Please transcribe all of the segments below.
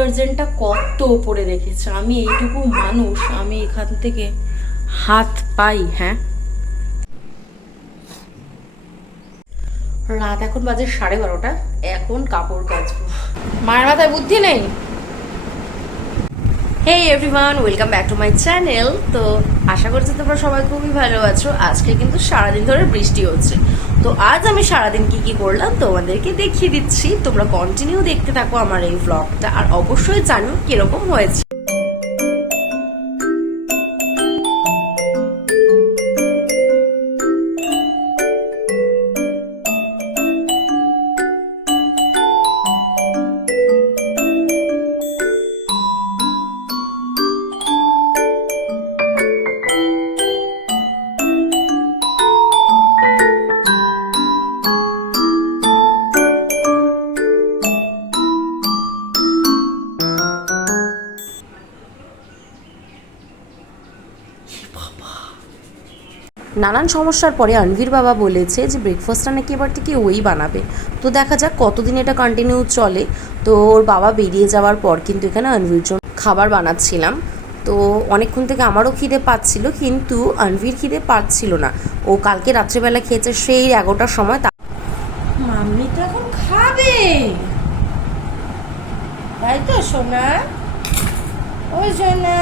ডিটারজেন্টটা কত ওপরে রেখেছে, আমি এইটুকু মানুষ, আমি এখান থেকে হাত পাই। হ্যাঁ, রাত এখন বাজে 12:30, এখন কাপড় কাচবো। মায়ের মাথায় বুদ্ধি নেই। হেই everyone, welcome back to my channel. তো আশা করছি তোমরা সবাই খুবই ভালো আছো। আজকে কিন্তু সারাদিন ধরে বৃষ্টি হচ্ছে। তো আজ আমি সারাদিন কি কি করলাম তোমাদেরকে দেখিয়ে দিচ্ছি। তোমরা কন্টিনিউ দেখতে থাকো আমার এই ব্লগটা, আর অবশ্যই জানো কিরকম হয়েছে। নানান সমস্যার পরে অনভির বাবা বলেছে যে ব্রেকফাস্টটা নাকি এবার থেকে ওই বানাবে। তো দেখা যাক কতদিন এটা কন্টিনিউ চলে। তো ওর বাবা বেরিয়ে যাওয়ার পর কিন্তু এখানে অনভির জন্য খাবার বানাচ্ছিলাম। তো অনেকক্ষণ থেকে আমারও খিদে পাচ্ছিল, কিন্তু অনভির খিদে পাচ্ছিল না। ও কালকে রাত্রেবেলা খেয়েছে সেই 11টার সময়। মাম্মি তো এখন খাবে, তাই তো সোনা? ও সোনা,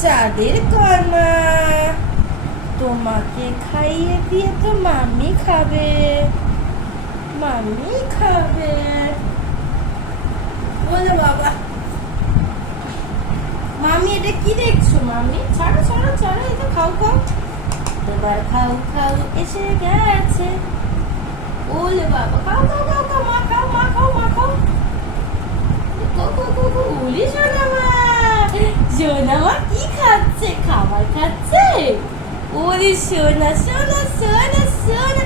চাঁদের কন্যা, তোমাকে খাইয়ে দিয়ে তো মাম্মি খাবে, মাম্মি খাবে। বলে বাবা, মাম্মি এটা কি দেখছো? মাম্মি ছাড়ো ছাড়ো ছাড়ো, এটা খাও খাও, এবার খাও খাও, এসে গেছে। ওলে বাবা, খাও খাও খাও খাও, মা খাও মা খাও মা খাও। ওলি সোনা মা, সোনা মা কি খাচ্ছে? খাবার খাচ্ছে। ওরে সোনা সোনা সোনা সোনা।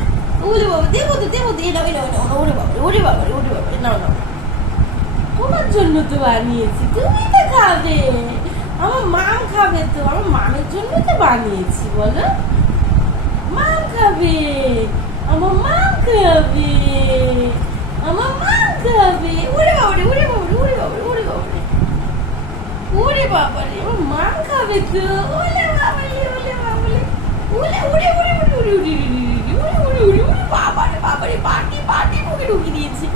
ওরে বাবা, দেবো তো দেবো তো, এলাও এলাও এলাও। ওরে বাবা ওরে বাবা ওরে বাবা, নাও নাও, তোমার জন্য তো বানিয়েছি, তুমি তো খাবে। আমার মাম খাবে তো, আমার মামের জন্য তো বানিয়েছি, বলো। মাম খাবে, আমার মাম খাবে, আমার মাম খাবে। ওরে বাবারে ওরে বাবারে ওরে বাবারে ওরে বাবারে ওরে বাবারে, আমার মাম খাবে তো। ওলে বাবারে ওলে বাবারে ওলে ওরে ওরে ওরে ওরে ওরে ওরে ওরে ওরে বাবারে বাবারে, পাটি পাটি মুখে ঢুকিয়ে দিয়েছি।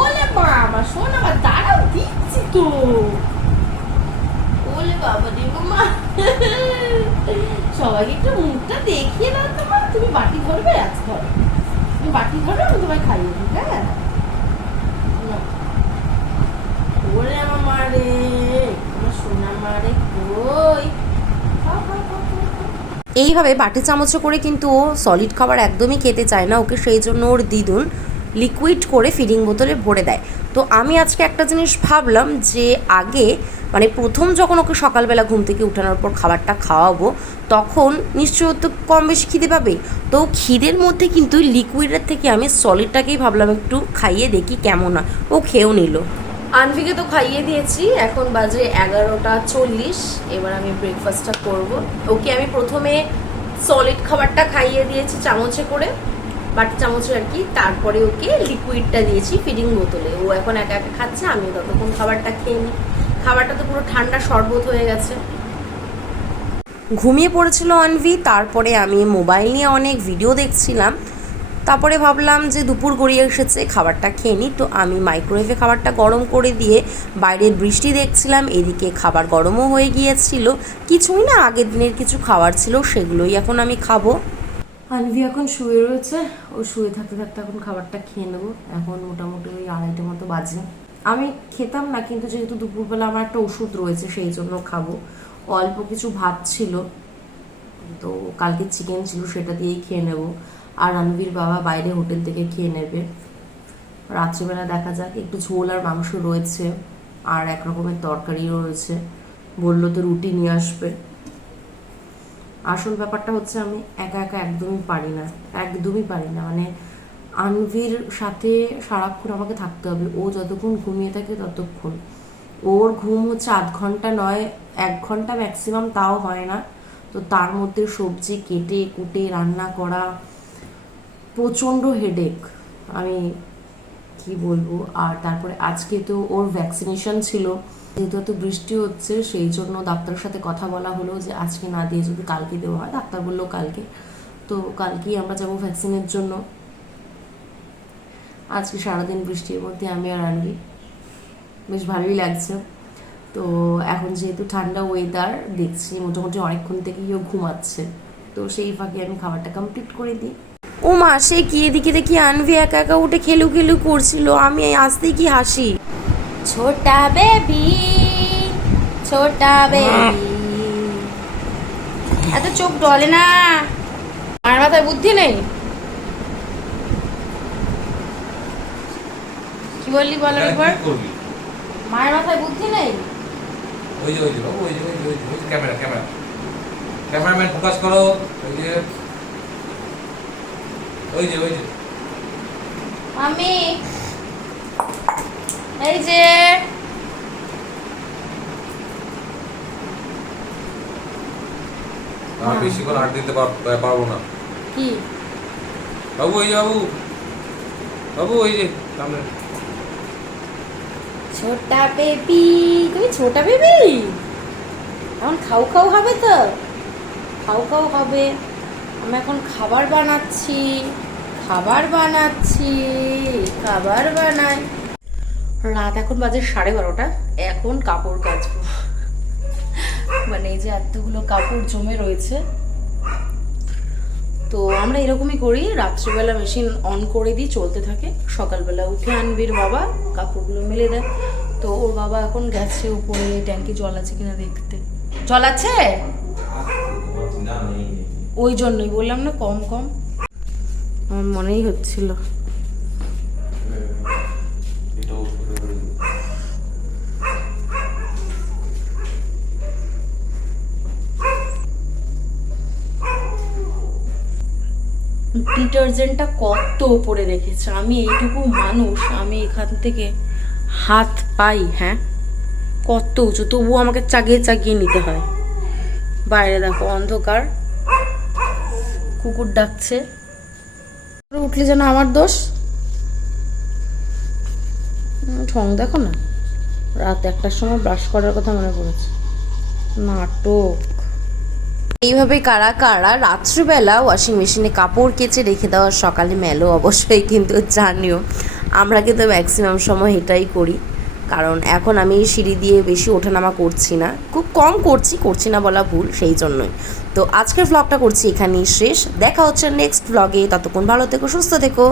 ওলে মা, আমার শোন, আমার দাঁড়াও দিচ্ছি তো। ওলে বাবারে মা, সবাইকে একটু মুখটা দেখিয়ে দাও তো মা। তুমি বাটি ধরবে? আজ ধরো, তুমি বাটি ধরো, আমি তোমায় খাইয়ে দিই। হ্যাঁ, ওরে আমার মা রে, আমার সোনা মা রে, কই এইভাবে বাটি চামচ করে কিন্তু ও সলিড খাবার একদমই খেতে চায় না। ওকে সেই জন্য ওর দিদুন লিকুইড করে ফিডিং বোতলে ভরে দেয়। তো আমি আজকে একটা জিনিস ভাবলাম যে আগে মানে প্রথম যখন ওকে সকালবেলা ঘুম থেকে উঠানোর পর খাবারটা খাওয়াবো, তখন নিশ্চয়ই তো কম বেশি খিদে পাবে। তো খিদের মধ্যে কিন্তু লিকুইডের থেকে আমি সলিডটাকেই ভাবলাম একটু খাইয়ে দেখি কেমন হয়। ও খেয়েও নিল। আনভিকে তো খাইয়ে দিয়েছি, এখন বাজে 11:40। এবার আমি ব্রেকফাস্টটা করব। ওকে আমি প্রথমে সলিড খাবারটা খাইয়ে দিয়েছি চামচে করে, বাটি চামচে আর কি। তারপরে ওকে লিকুইডটা দিয়েছি ফিডিং বোতলে। ও এখন একা একা খাচ্ছে, আমি ততক্ষণ খাবারটা খেয়ে নিই। খাবারটা তো পুরো ঠান্ডা শরবত হয়ে গেছে। ঘুমিয়ে পড়েছিল অনভি। তারপরে আমি মোবাইল নিয়ে অনেক ভিডিও দেখছিলাম। তারপরে ভাবলাম যে দুপুর গড়িয়ে এসেছে, খাবারটা খেয়ে নিই। তো আমি মাইক্রোওয়েভে খাবারটা গরম করে দিয়ে বাইরের বৃষ্টি দেখছিলাম। এদিকে খাবার গরমও হয়ে গিয়েছিল। কিছুই না, আগের দিনের কিছু খাবার ছিল, সেগুলোই এখন আমি খাবো। আনভি এখন শুয়ে রয়েছে। ও শুয়ে থাকতে থাকতে এখন খাবারটা খেয়ে নেবো। এখন মোটামুটি ওই 2:30 মতো বাজে। আমি খেতাম না, কিন্তু যেহেতু দুপুরবেলা আমার একটা ওষুধ রয়েছে সেই জন্য খাবো। অল্প কিছু ভাত ছিল, তো কালকে চিকেন ছিল, সেটা দিয়েই খেয়ে নেব। আর আনভির বাবা বাইরে হোটেল থেকে খেয়ে নেবে। রাত্রিবেলা দেখা যাক, একটু ঝোল আর মাংস রয়েছে, আর এক রকমের তরকারিও রয়েছে। বললো তো রুটি নিয়ে আসবে। আসল ব্যাপারটা হচ্ছে আমি একা একা একদমই পারি না, একদমই পারি না। মানে আনভির সাথে সারাক্ষণ আমাকে থাকতে হবে। ও যতক্ষণ ঘুমিয়ে থাকে ততক্ষণ। ওর ঘুম হচ্ছে 8 ঘন্টা নয়, 1 ঘন্টা ম্যাক্সিমাম, তাও হয় না। তো তার মধ্যে সবজি কেটে কুটে রান্না করা প্রচণ্ড হেডেক। আমি কি বলবো। আর তারপরে আজকে তো ওর ভ্যাকসিনেশন ছিল, যেহেতু এত বৃষ্টি হচ্ছে সেই জন্য ডাক্তারের সাথে কথা বলা হলো যে আজকে না দিয়ে যদি কালকে দেওয়া হয়, ডাক্তার বললো কালকে, তো কালকেই আমরা যাবো ভ্যাকসিনের জন্য। আজকে সারাদিন বৃষ্টির মধ্যে আমি আর আনবি, বেশ ভালোই লাগছে। তো এখন যেহেতু ঠান্ডা ওয়েদার, দেখছি মোটামুটি অনেকক্ষণ থেকেই ও ঘুমাচ্ছে, তো সেই ফাঁকে আমি খাবারটা কমপ্লিট করে দিই। ও মা, সে কি এদিকে দেখি আনভি একা একা উঠে খেলু খেলু করছিল, আমি আসতেই কি হাসি। ছোটা বেবি, ছোটা বেবি, এত চোখ ডলে না, আমার মাথায় বুদ্ধি নেই। কি বললি বল একবার, মায়ের মাথায় বুদ্ধি নেই। ওই যে ওই যে বাবু, ওই যে ওই যে ওই যে ওই যে ক্যামেরা ক্যামেরা ক্যামেরাম্যান ফোকাস করো, ওই যে ওই যে ওই যে আমি এই যে আর বেশিক্ষণ আট দিতে পারবো না। কি বাবু, ওই যে বাবু, বাবু ওই যে সামনে। ছোটা বেবি, তুমি ছোটা বেবি এখন খাও খাও হবে তো, খাও খাও হবে। আমি এখন খাবার বানাচ্ছি, খাবার বানাচ্ছি, খাবার বানাই। রাত এখন বাজে 12:30, এখন কাপড় কাচবো। মানে এই যে এতগুলো কাপড় জমে রয়েছে, তো আমরা এরকমই করি, রাত্রিবেলা মেশিন অন করে দিই, চলতে থাকে, সকালবেলা উঠে আনবির বাবা কাপড়গুলো মেলে দেয়। তো ওর বাবা এখন গেছে উপরে ট্যাঙ্কি জল আছে কিনা দেখতে। জল আছে, ওই জন্যই বললাম না কম কম, আমার মনেই হচ্ছিল। ডিটারজেন্টটা কত উপরে রেখেছে, আমি এইটুকু মানুষ, আমি এখান থেকে হাত পাই, হ্যাঁ কত উঁচু, তবুও আমাকে চাগিয়ে চাগিয়ে নিতে হয়। বাইরে দেখো অন্ধকার, কুকুর ডাকছে, উঠলে যেন আমার দোষ। ঠং দেখো না, রাত 1টার সময় ব্রাশ করার কথা মনে পড়েছে, নাটক। এইভাবে কারা কারা রাত্রিবেলা ওয়াশিং মেশিনে কাপড় কেচে রেখে দেওয়ার সকালে মেলো, অবশ্যই কিন্তু জানিও। আমরা কিন্তু ম্যাক্সিমাম সময় এটাই করি, কারণ এখন আমি সিঁড়ি দিয়ে বেশি ওঠানামা করছি না, খুব কম করছি না বলা ভুল, সেই জন্যই। তো আজকের ভ্লগটা করছি এখানেই শেষ, দেখা হচ্ছে নেক্সট ভ্লগে, ততক্ষণ ভালো থেকো, সুস্থ থেকো।